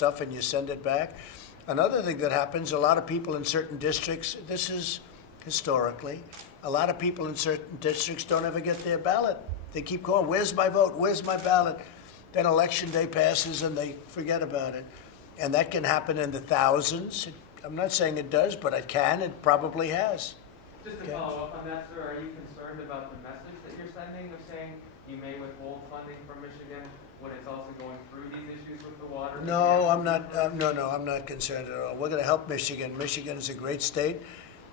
stuff and you send it back. Another thing that happens, a lot of people in certain districts, this is historically, a lot of people in certain districts don't ever get their ballot. They keep calling, where's my vote, where's my ballot? Then election day passes and they forget about it. And that can happen in the thousands. I'm not saying it does, but it can, it probably has. Just to follow up on that, sir, are you concerned about the message that you're sending of saying you may withhold funding from Michigan when it's also going through these issues with the water? No, I'm not. I'm not concerned at all. We're going to help Michigan. Michigan is a great state.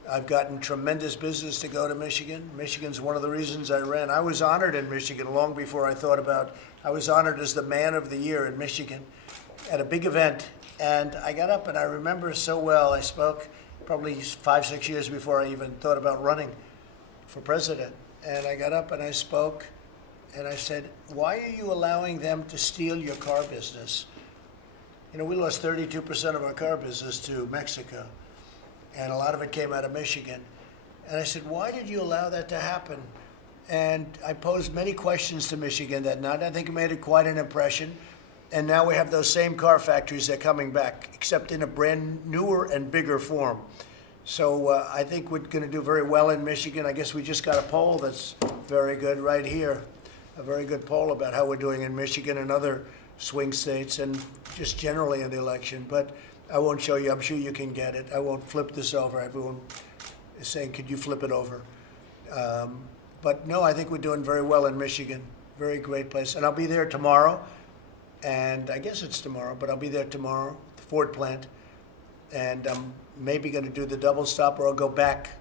I've gotten tremendous business to go to Michigan. Michigan's one of the reasons I ran. I was honored in Michigan long before I thought about. I was honored as the Man of the Year in Michigan at a big event, and I got up and I remember so well. I spoke probably 5, 6 years before I even thought about running for president, and I got up and I spoke. And I said, why are you allowing them to steal your car business? You know, we lost 32% of our car business to Mexico, and a lot of it came out of Michigan. And I said, why did you allow that to happen? And I posed many questions to Michigan that night. I think it made it quite an impression. And now we have those same car factories that are coming back, except in a brand newer and bigger form. So I think we're going to do very well in Michigan. I guess we just got a poll that's very good right here. A very good poll about how we're doing in Michigan and other swing states and just generally in the election. But I won't show you. I'm sure you can get it. I won't flip this over. Everyone is saying, could you flip it over? But no, I think we're doing very well in Michigan. Very great place. And I'll be there tomorrow. And I guess it's tomorrow, but I'll be there tomorrow, the Ford plant. And I'm maybe going to do the double stop, or I'll go back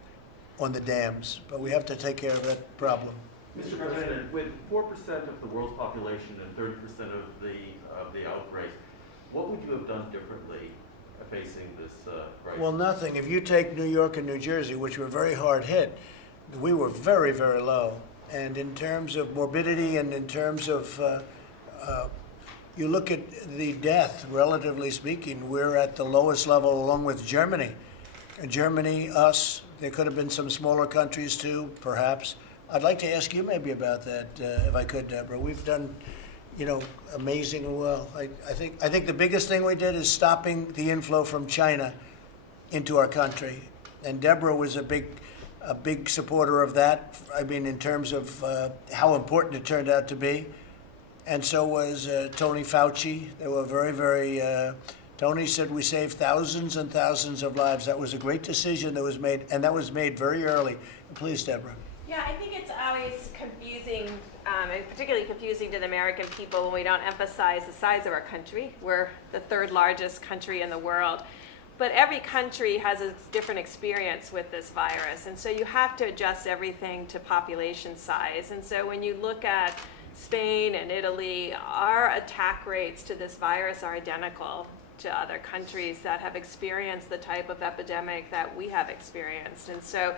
on the dams. But we have to take care of that problem. Mr. President, with 4% of the world's population and 30% of the outbreak, what would you have done differently facing this crisis? Well, nothing. If you take New York and New Jersey, which were very hard hit, we were very, very low. And in terms of morbidity and in terms of, you look at the death, relatively speaking, we're at the lowest level along with Germany. And Germany, us, there could have been some smaller countries too, perhaps. I'd like to ask you maybe about that, if I could, Deborah. We've done, amazing well. I think the biggest thing we did is stopping the inflow from China into our country, and Deborah was a big supporter of that. I mean, in terms of how important it turned out to be, and so was Tony Fauci. They were very, very. Tony said we saved thousands and thousands of lives. That was a great decision that was made, and that was made very early. Please, Deborah. Yeah, I think it's always confusing, and particularly confusing to the American people when we don't emphasize the size of our country. We're the third largest country in the world. But every country has a different experience with this virus. And so you have to adjust everything to population size. And so when you look at Spain and Italy, our attack rates to this virus are identical to other countries that have experienced the type of epidemic that we have experienced. And so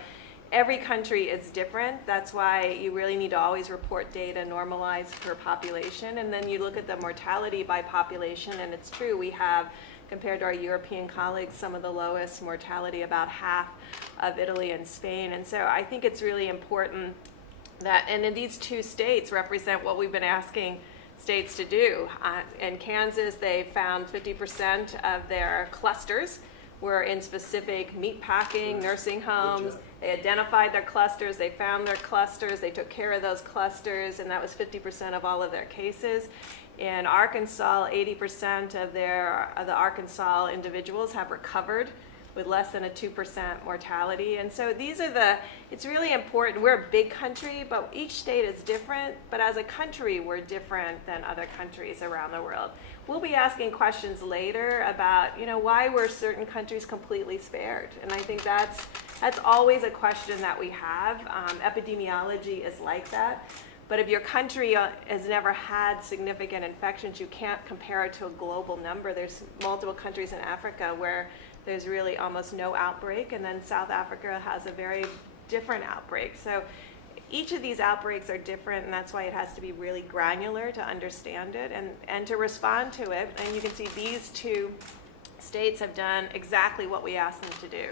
every country is different. That's why you really need to always report data normalized per population. And then you look at the mortality by population, and it's true, we have, compared to our European colleagues, some of the lowest mortality, about half of Italy and Spain. And so I think it's really important that, and then these two states represent what we've been asking states to do. In Kansas, they found 50% of their clusters were in specific meatpacking, nursing homes. They identified their clusters, they found their clusters, they took care of those clusters, and that was 50% of all of their cases. In Arkansas, 80% of the Arkansas individuals have recovered with less than a 2% mortality. And so it's really important. We're a big country, but each state is different. But as a country, we're different than other countries around the world. We'll be asking questions later about, why were certain countries completely spared? And I think that's always a question that we have. Epidemiology is like that. But if your country has never had significant infections, you can't compare it to a global number. There's multiple countries in Africa where there's really almost no outbreak, and then South Africa has a very different outbreak. So each of these outbreaks are different, and that's why it has to be really granular to understand it and to respond to it. And you can see these two states have done exactly what we asked them to do.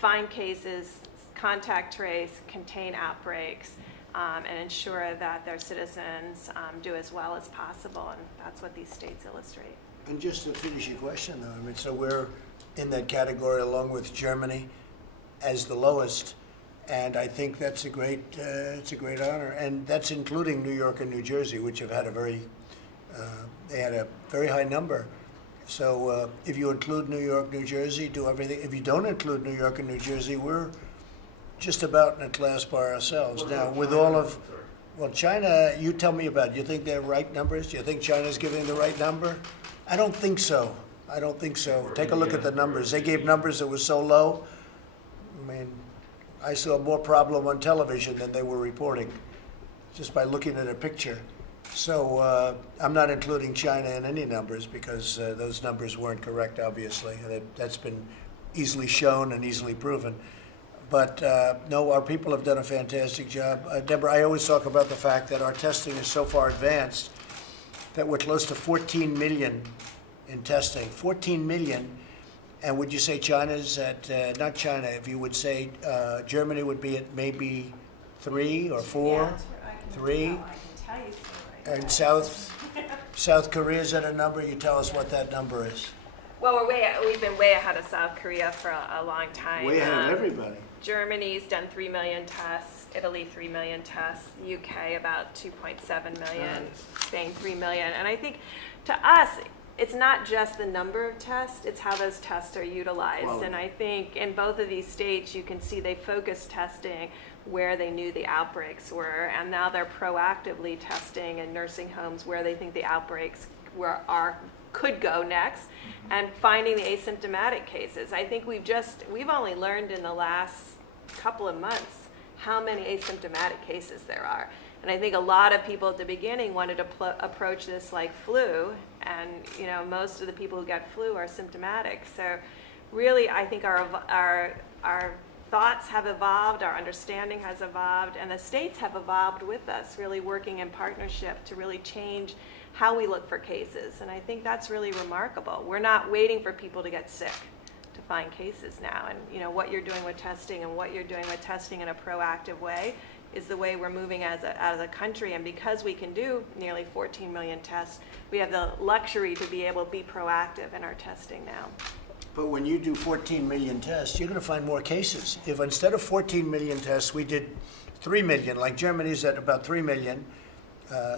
Find cases, contact trace, contain outbreaks, and ensure that their citizens do as well as possible, and that's what these states illustrate. And just to finish your question, though, I mean, so we're in that category along with Germany as the lowest, and I think that's it's a great honor, and that's including New York and New Jersey, which have had they had a very high number. So if you include New York, New Jersey, do everything. If you don't include New York and New Jersey, we're just about in a class by ourselves. Now, with all of, well, China, you tell me about it. Do you think they're right numbers? Do you think China's giving the right number? I don't think so. I don't think so. Take a look at the numbers. They gave numbers that were so low. I mean, I saw more problem on television than they were reporting, just by looking at a picture. So I'm not including China in any numbers because those numbers weren't correct, obviously. That's been easily shown and easily proven. But no, our people have done a fantastic job. Deborah, I always talk about the fact that our testing is so far advanced that we're close to 14 million in testing. 14 million. And would you say China's at, not China, if you would say Germany would be at maybe 3 or 4? Yeah, I can 3? tell you so right And now. South Korea's at a number. You tell us what that number is. Well, we've been way ahead of South Korea for a long time. Way ahead of everybody. Germany's done 3 million tests, Italy 3 million tests, UK about 2.7 million, Spain 3 million. And I think to us, it's not just the number of tests, it's how those tests are utilized. Quality. And I think in both of these states, you can see they focused testing where they knew the outbreaks were, and now they're proactively testing in nursing homes where they think the outbreaks could go next, and finding the asymptomatic cases. I think we've only learned in the last couple of months how many asymptomatic cases there are. And I think a lot of people at the beginning wanted to approach this like flu, and most of the people who got flu are symptomatic. So really, I think our thoughts have evolved, our understanding has evolved, and the states have evolved with us, really working in partnership to really change how we look for cases. And I think that's really remarkable. We're not waiting for people to get sick to find cases now. And what you're doing with testing and what you're doing with testing in a proactive way is the way we're moving as a country. And because we can do nearly 14 million tests, we have the luxury to be able to be proactive in our testing now. But when you do 14 million tests, you're going to find more cases. If instead of 14 million tests, we did 3 million, like Germany's at about 3 million,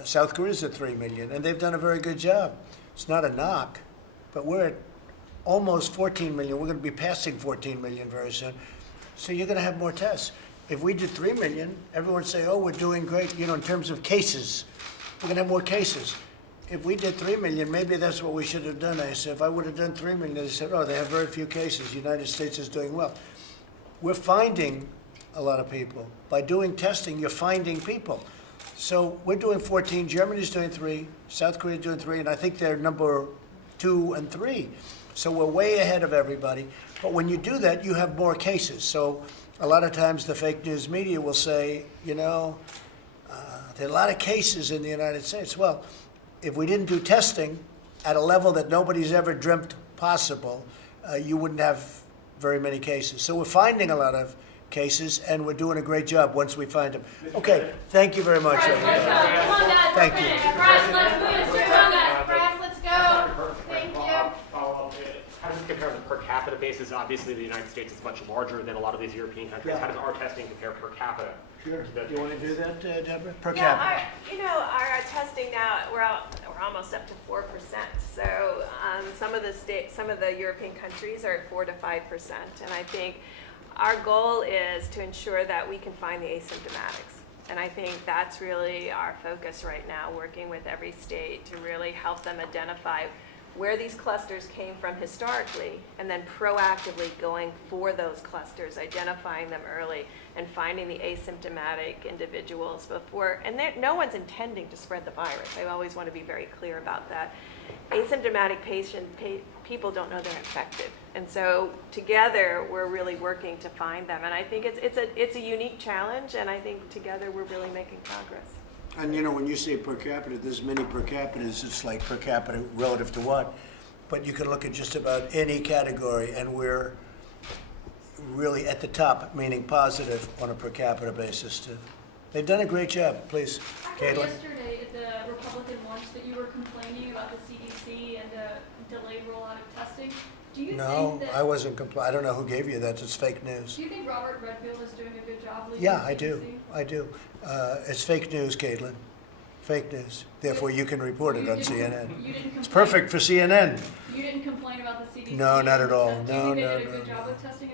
South Korea's at 3 million, and they've done a very good job. It's not a knock, but we're at almost 14 million. We're going to be passing 14 million very soon. So you're going to have more tests. If we did 3 million, everyone would say, oh, we're doing great, in terms of cases. We're going to have more cases. If we did 3 million, maybe that's what we should have done. I said, if I would have done 3 million, they said, oh, they have very few cases. The United States is doing well. We're finding a lot of people. By doing testing, you're finding people. So we're doing 14, Germany's doing 3, South Korea's doing 3, and I think they're number 2 and 3. So we're way ahead of everybody. But when you do that, you have more cases. So a lot of times the fake news media will say, there are a lot of cases in the United States. Well, if we didn't do testing at a level that nobody's ever dreamt possible, you wouldn't have very many cases. So we're finding a lot of cases, and we're doing a great job once we find them. Okay, thank you very much, everybody. Come on, guys, Thank we're you. finished. Press, let's move. Come on, guys. Press, let's go. Thank you. Follow-up. How does it compare on a per capita basis? Obviously, the United States is much larger than a lot of these European countries. Yeah. How does our testing compare per capita? Sure. to the- Do you want to do that, Deborah? Per Yeah, capita. our testing now, we're almost up to 4%. So some of the European countries are at 4 to 5%. And I think our goal is to ensure that we can find the asymptomatics. And I think that's really our focus right now, working with every state to really help them identify where these clusters came from historically, and then proactively going for those clusters, identifying them early, and finding the asymptomatic individuals before. And no one's intending to spread the virus. I always want to be very clear about that. Asymptomatic people don't know they're infected, and so together we're really working to find them. And I think it's a unique challenge, and I think together we're really making progress. And when you say per capita, there's many per capitas. It's like per capita relative to what? But you can look at just about any category, and we're really at the top, meaning positive on a per capita basis too. They've done a great job. Please, I heard Caitlin. yesterday at the Republican lunch that you were complaining about the CDC and delayed rollout of testing. Do you No, think that, I wasn't I don't know who gave you that, it's fake news. do you think Robert Redfield is doing a good job leading Yeah, the I do, CDC? I do. It's fake news, Caitlin, fake news. Therefore, you can report it You on didn't- CNN. You didn't complain. It's perfect for CNN. You didn't complain about the CDC. No, not at all. Do you No, think they no, did a no, good job no. with testing